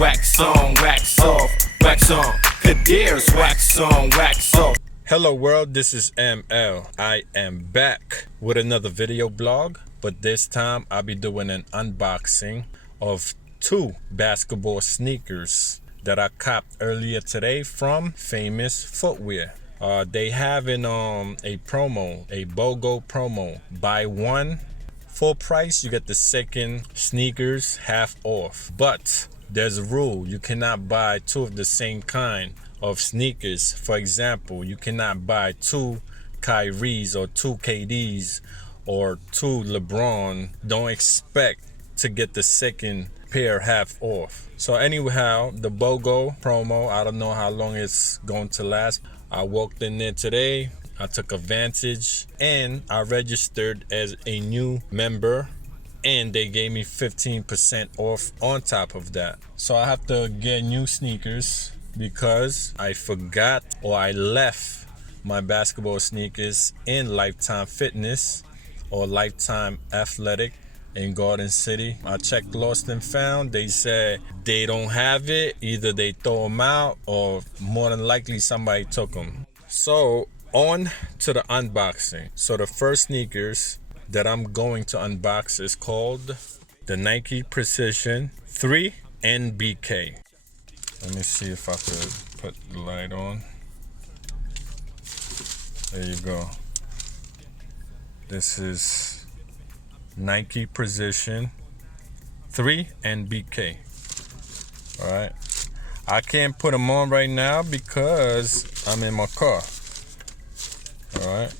Wax on, wax off, wax on. Kadeers, wax on, wax off. Hello world, this is ML. I am back with another video blog, but this time I'll be doing an unboxing of 2 basketball sneakers that I copped earlier today from Famous Footwear. They having a promo, a BOGO promo. Buy one full price, you get the second sneakers half off. But there's a rule, you cannot buy 2 of the same kind of sneakers. For example, you cannot buy 2 Kyries or 2 KDs or 2 LeBron. Don't expect to get the second pair half off. So anyhow, the BOGO promo, I don't know how long it's going to last. I walked in there today, I took advantage, and I registered as a new member, and they gave me 15% off on top of that. So I have to get new sneakers because I forgot, or I left my basketball sneakers in Lifetime Fitness or Lifetime Athletic in Garden City. I checked lost and found. They said they don't have it. Either they throw them out or more than likely somebody took them. So on to the unboxing. So the first sneakers that I'm going to unbox is called the Nike Precision 3 NBK. Let me see if I could put the light on. There you go. This is Nike Precision 3 NBK. Alright. I can't put them on right now because I'm in my car. Alright.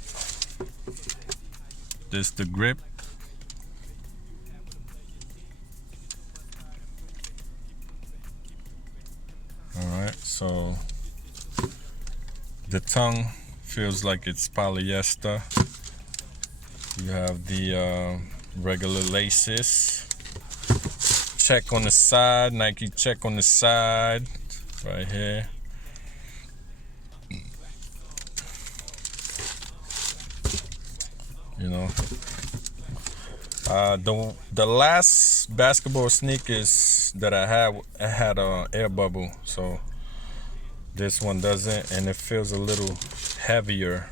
This the grip. Alright, so the tongue feels like it's polyester. You have the regular laces. Check on the side, Nike check on the side, right here. You know, the last basketball sneakers that I had an air bubble, so this one doesn't, and it feels a little heavier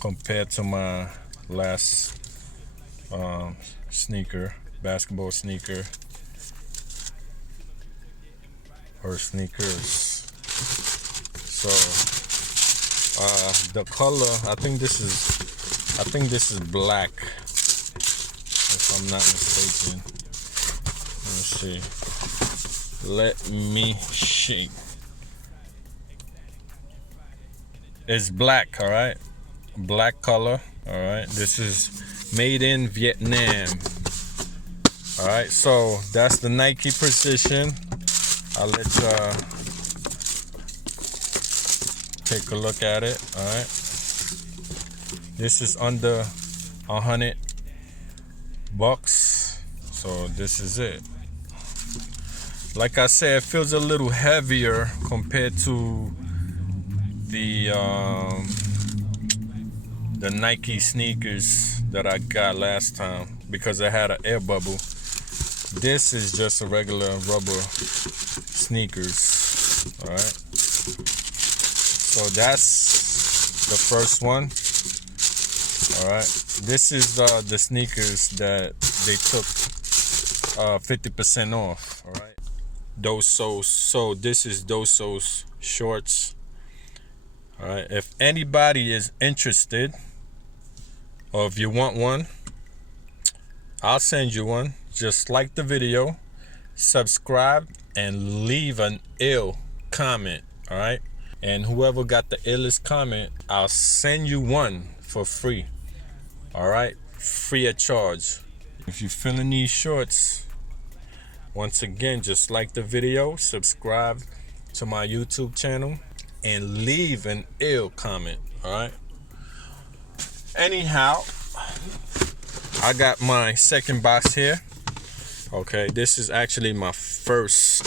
compared to my last sneaker, basketball sneaker or sneakers. So the color, I think this is black, if I'm not mistaken. Let me see. It's black, all right? Black color, all right? This is made in Vietnam. All right, so that's the Nike Precision. I'll let you take a look at it, all right? This is under $100, so this is it. Like I said, it feels a little heavier compared to the Nike sneakers that I got last time because I had an air bubble. This is just a regular rubber sneakers. All right. So that's the first one. All right. This is the sneakers that they took 50% off. All right. DOSOS. So this is DOSOS shorts. All right. If anybody is interested, or if you want one, I'll send you one. Just like the video, subscribe, and leave an ill comment. All right. And whoever got the illest comment, I'll send you one for free. All right, free of charge. If you're feeling these shorts, once again, just like the video, subscribe to my YouTube channel, and leave an ill comment. All right. Anyhow, I got my second box here. Okay, this is actually my first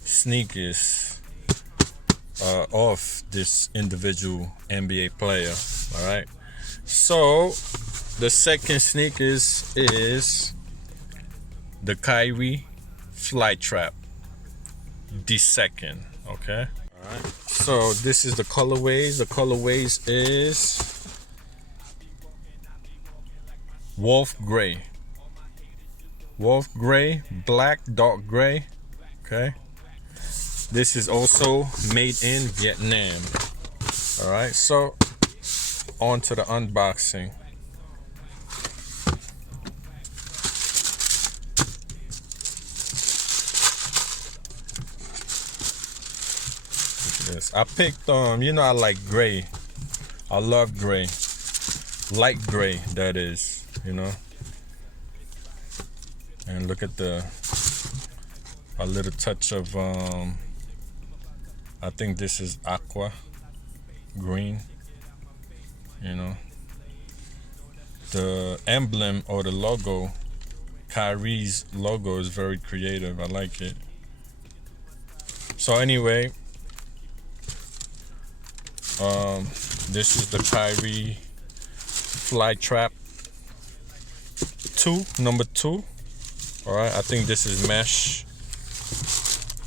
sneakers of this individual NBA player. All right. So the second sneakers is the Kyrie Flytrap II. Okay. All right. So this is the colorways. The colorways is wolf gray, black, dark gray. Okay. This is also made in Vietnam. All right. So on to the unboxing. I picked you know, I like gray. I love gray. Light gray, that is, you know. And look at a little touch of I think this is aqua green, you know. The emblem or the logo, Kyrie's logo, is very creative. I like it. So anyway, this is the Kyrie Flytrap II, number 2. All right, I think this is mesh.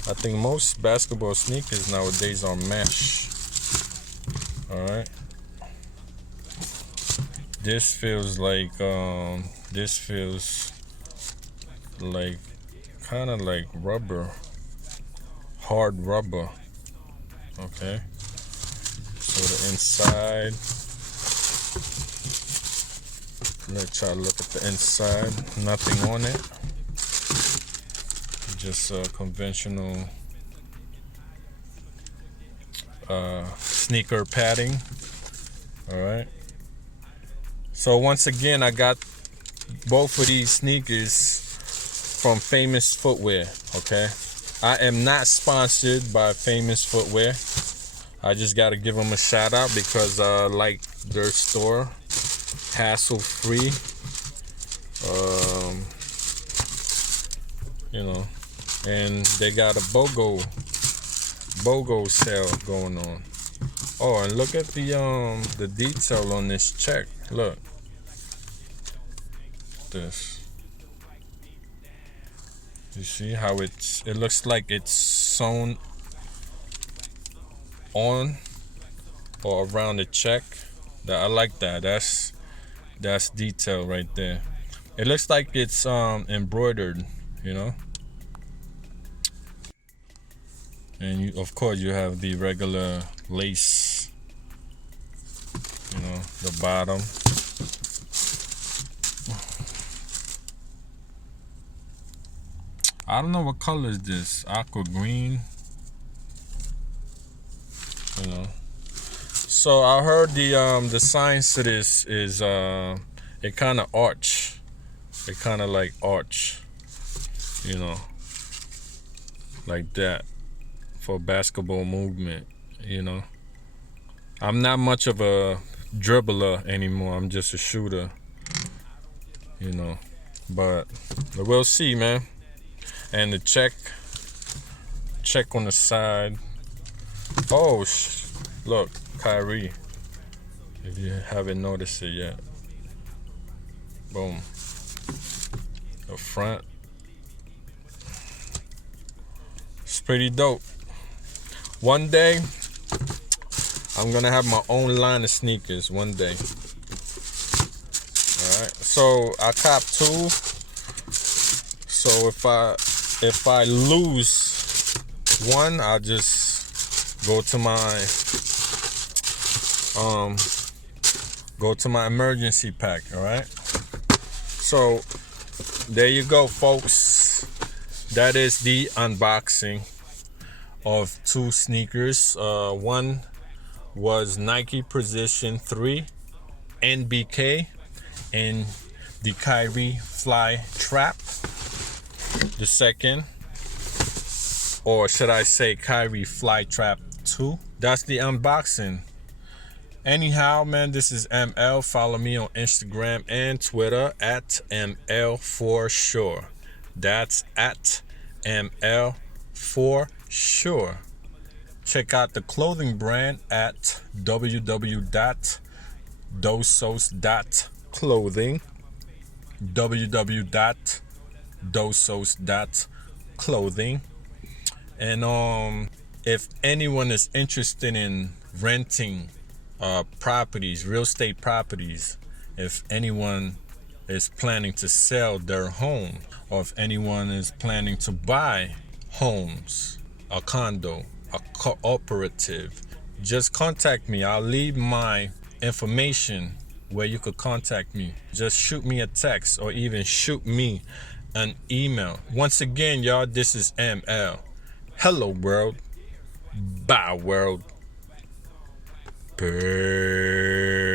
I think most basketball sneakers nowadays are mesh. All right. This feels like kind of like rubber, hard rubber. Okay. So the inside, let y'all look at the inside. Nothing on it. Just conventional sneaker padding. All right. So once again, I got both of these sneakers from Famous Footwear. Okay. I am not sponsored by Famous Footwear. I just got to give them a shout out because I like their store, hassle free. You know, and they got a BOGO sale going on. Oh, and look at the detail on this check. Look, this. You see how it looks like it's sewn on or around the check. I like that. That's detail right there. It looks like it's embroidered, you know. And of course you have the regular lace, you know, the bottom. I don't know what color is this. Aqua green. You know. So I heard the science to this is it kind of arch. It kind of like arch, you know, like that for basketball movement, you know. I'm not much of a dribbler anymore. I'm just a shooter, you know. But we'll see, man. And the check on the side. Oh, look, Kyrie. If you haven't noticed it yet. Boom. The front. It's pretty dope. One day, I'm gonna have my own line of sneakers. One day. All right. So I copped 2. So if I lose one, I'll just go to my emergency pack. All right. So there you go, folks. That is the unboxing of 2 sneakers. One was Nike Precision 3 NBK and the Kyrie Flytrap. The second, or should I say Kyrie Flytrap II. That's the unboxing. Anyhow, man, this is ML. Follow me on Instagram and Twitter at ML for sure. That's at ML for sure. Check out the clothing brand at www.dosos.clothing. www.dosos.clothing. clothing. And if anyone is interested in renting properties, real estate properties, if anyone is planning to sell their home, or if anyone is planning to buy homes, a condo, a cooperative, just contact me. I'll leave my information where you could contact me. Just shoot me a text or even shoot me an email. Once again, y'all, this is ML. Hello world. Bye world. Peace.